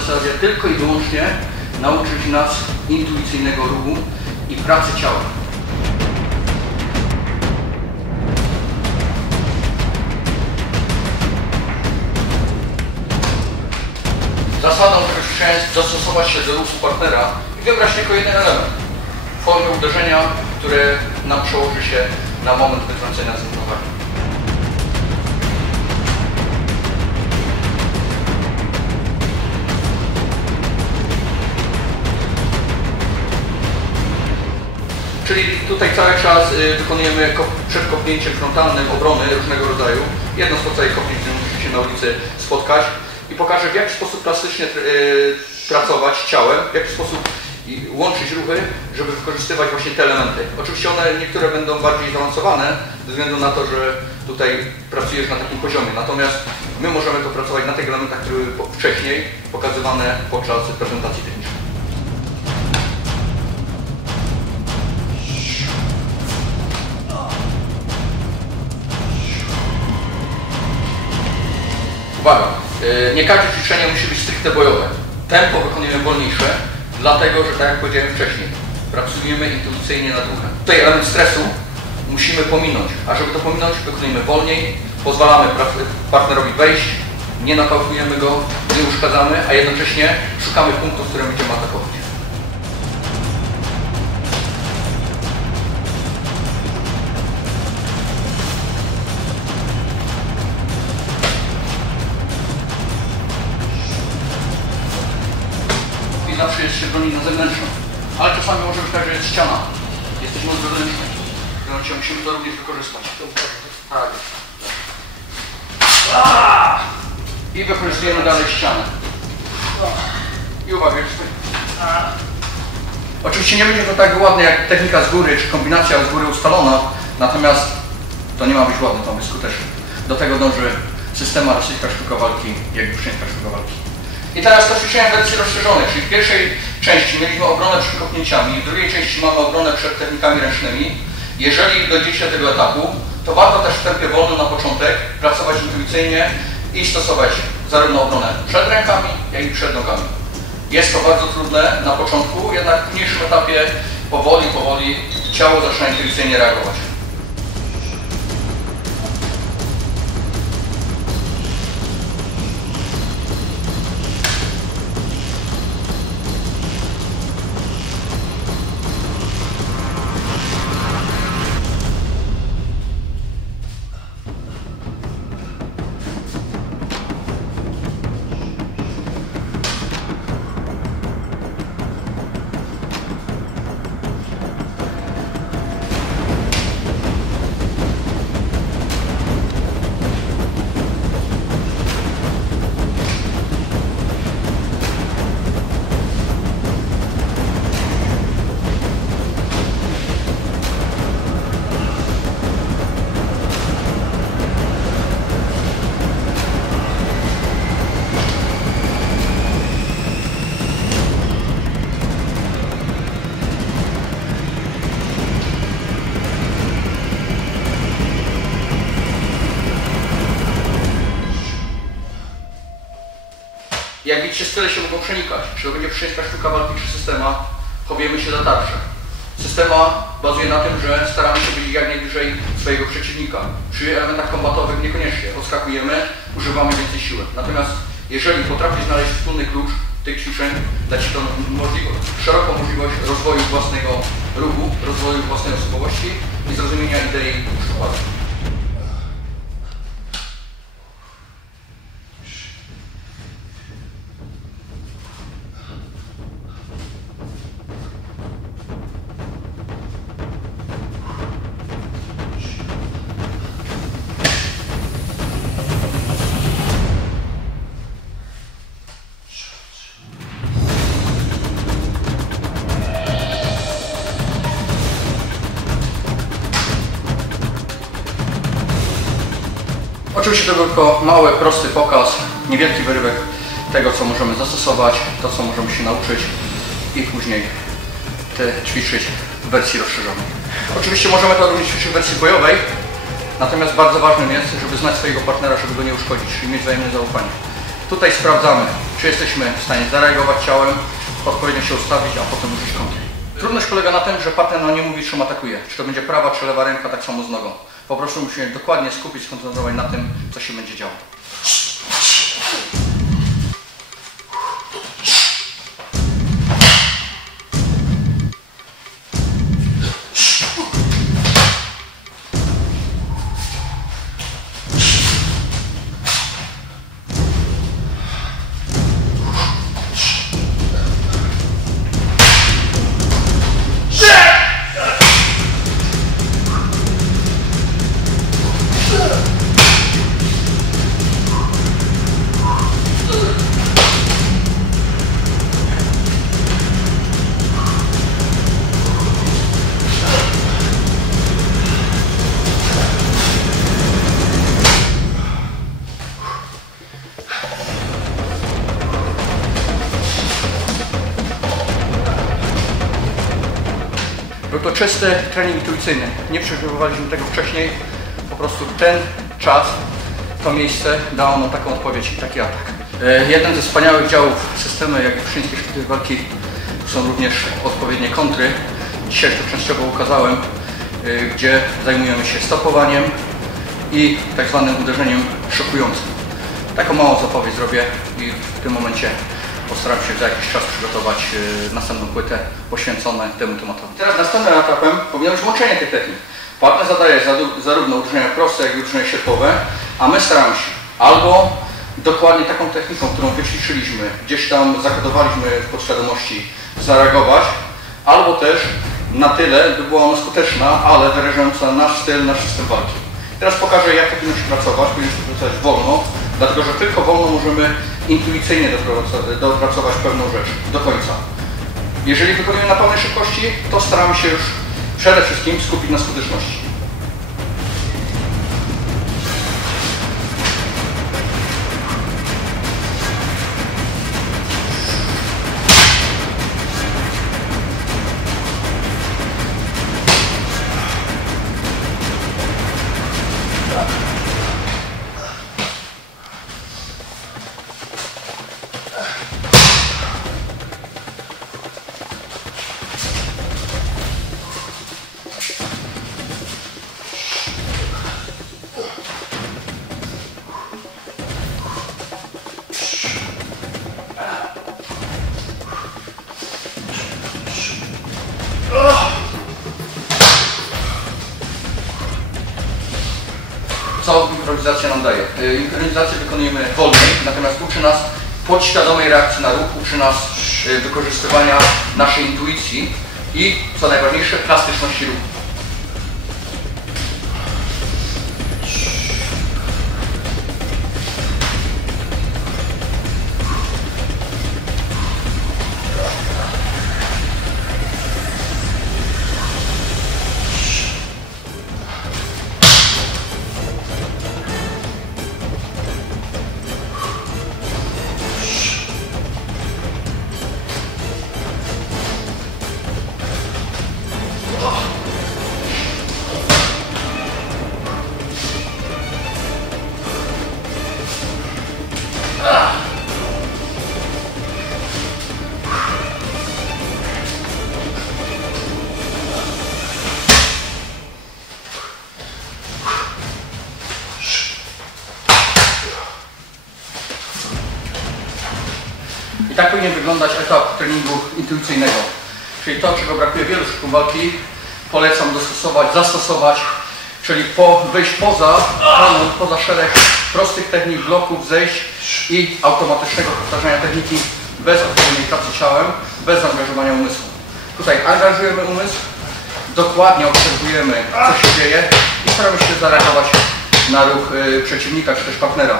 zasadzie tylko i wyłącznie nauczyć nas intuicyjnego ruchu i pracy ciała. Zasadą ćwiczenia jest dostosować się do ruchu partnera i wybrać tylko jeden element. Formę uderzenia, które nam przełoży się na moment wytrącenia z. tutaj cały czas y, wykonujemy ko- przed kopnięciem frontalnym obrony różnego rodzaju. Jedno z podstawowych kopnięć, musicie się na ulicy spotkać i pokażę w jaki sposób plastycznie y, pracować ciałem, w jaki sposób łączyć ruchy, żeby wykorzystywać właśnie te elementy. Oczywiście one niektóre będą bardziej zaawansowane ze względu na to, że tutaj pracujesz na takim poziomie. Natomiast my możemy to pracować na tych elementach, które były wcześniej pokazywane podczas prezentacji technicznej. Uwaga, yy, nie każde ćwiczenie musi być stricte bojowe. Tempo wykonujemy wolniejsze, dlatego że tak jak powiedziałem wcześniej, pracujemy intuicyjnie nad ruchem. Tutaj element stresu musimy pominąć, a żeby to pominąć, wykonujemy wolniej, pozwalamy partnerowi wejść, nie nakautujemy go, nie uszkadzamy, a jednocześnie szukamy punktów, które będziemy atakować. Tak, że jest ściana. Jesteśmy. W tym momencie musimy to również wykorzystać. Tak. A! I wykorzystujemy dalej ścianę. I uwaga. Oczywiście nie będzie to tak ładne jak technika z góry, czy kombinacja z góry ustalona, natomiast to nie ma być ładne, to być skuteczne. Do tego dąży systema rosyjska sztuka walki, jak sztuka walki. I teraz to ćwiczenie w wersji rozszerzonej, czyli w pierwszej części mieliśmy obronę przed kopnięciami, w drugiej części mamy obronę przed technikami ręcznymi. Jeżeli dojdziecie do tego etapu, to warto też w tempie wolnym na początek pracować intuicyjnie i stosować zarówno obronę przed rękami, jak i przed nogami. Jest to bardzo trudne na początku, jednak w późniejszym etapie powoli, powoli ciało zaczyna intuicyjnie reagować. Jak widzicie, style się mogą przenikać. Czy to będzie przyjęta sztuka walki, czy systema, chowiemy się za tarczę. Systema bazuje na tym, że staramy się być jak najbliżej swojego przeciwnika. Przy elementach kombatowych niekoniecznie. Odskakujemy, używamy więcej siły. Natomiast jeżeli potrafisz znaleźć wspólny klucz tych ćwiczeń, da Ci to możliwość, szeroką możliwość rozwoju własnego ruchu, rozwoju własnej osobowości i zrozumienia idei sztuk to tylko mały, prosty pokaz, niewielki wyrywek tego, co możemy zastosować, to, co możemy się nauczyć i później te ćwiczyć w wersji rozszerzonej. Oczywiście możemy to również ćwiczyć w wersji bojowej, natomiast bardzo ważnym jest, żeby znać swojego partnera, żeby go nie uszkodzić, czyli mieć wzajemne zaufanie. Tutaj sprawdzamy, czy jesteśmy w stanie zareagować ciałem, odpowiednio się ustawić, a potem użyć kąty. Trudność polega na tym, że partner nie mówi, czym atakuje. Czy to będzie prawa, czy lewa ręka, tak samo z nogą. Po prostu musimy dokładnie skupić, skoncentrować na tym, co się będzie działo. Był to czysty trening intuicyjny. Nie przygotowywaliśmy tego wcześniej. Po prostu ten czas, to miejsce dało nam taką odpowiedź i taki atak. E, Jeden ze wspaniałych działów systemu, jak i wszystkie sztuki walki, są również odpowiednie kontry. Dzisiaj to częściowo ukazałem, e, gdzie zajmujemy się stopowaniem i tak zwanym uderzeniem szokującym. Taką małą zapowiedź zrobię i w tym momencie postaram się za jakiś czas przygotować e, następną płytę poświęconą temu tematowi. Teraz następnym etapem powinno być łączenie tych technik. Partner zadaje zarówno uderzenia proste, jak i uderzenia sierpowe, a my staramy się albo dokładnie taką techniką, którą wyćwiczyliśmy, gdzieś tam zakodowaliśmy w podświadomości, zareagować, albo też na tyle, by była ona skuteczna, ale wyrażająca nasz styl, nasz system walki. Teraz pokażę, jak to powinno się pracować. Powinno się pracować wolno, dlatego że tylko wolno możemy intuicyjnie dopracować, pewną rzecz do końca. Jeżeli wykonujemy na pełnej szybkości, to staramy się już przede wszystkim skupić na skuteczności. Improwizacja nam daje? Y, Improwizację wykonujemy wolniej, natomiast uczy nas podświadomej reakcji na ruch, uczy nas y, wykorzystywania naszej intuicji i, co najważniejsze, plastyczności ruchu. Wyglądać etap treningu intuicyjnego. Czyli to, czego brakuje wielu szkół walki, polecam dostosować, zastosować, czyli po, wyjść poza kanon, poza szereg prostych technik, bloków, zejść i automatycznego powtarzania techniki bez odpowiedniej pracy ciałem, bez zaangażowania umysłu. Tutaj angażujemy umysł, dokładnie obserwujemy, co się dzieje i staramy się zareagować na ruch y, przeciwnika czy też partnera.